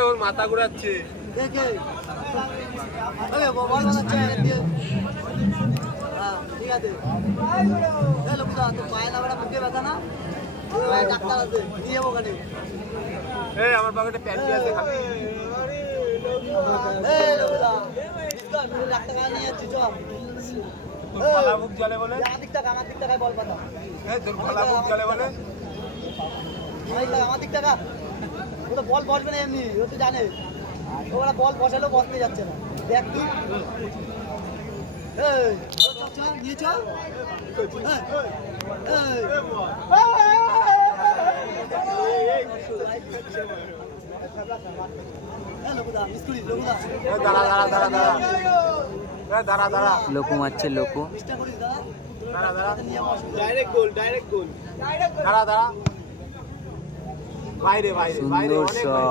ওর মাথা ঘুরাচ্ছে হ্যাঁ ঠিক আছে লোকটা তো পায়ে না বেড়া মুখে ব্যথা না ডাক্তার আছে নিয়ে যাব ওখানে এই আমার পকেটে প্যান্টি আছে খাবি এই লোকটা ডাক্তার নিয়ে যাচ্ছি চল তোর গলা জ্বলে বলে আমার দিক টাকা আমার দিক টাকায় বল পাতা এই তোর গলা বুক জ্বলে বলে আমার দিক টাকা ও তো বল বসবে না এমনি ও তো জানে ওরা বল বসালেও বসতে যাচ্ছে না দেখ তুই এই চল, নিয়ে চল দাঁড়া দাঁড়া দাঁড়া দাঁড়া লোকো মারছে লোকো। চেষ্টা করিস দাদা দাঁড়া দাঁড়া। নিয়ে আমার অসুবিধা ডাইরেক্ট গোল ডাইরেক্ট গোল দাঁড়া দাঁড়া। বাইরে বাইরে বাইরে সুন্দর শট বাইরে।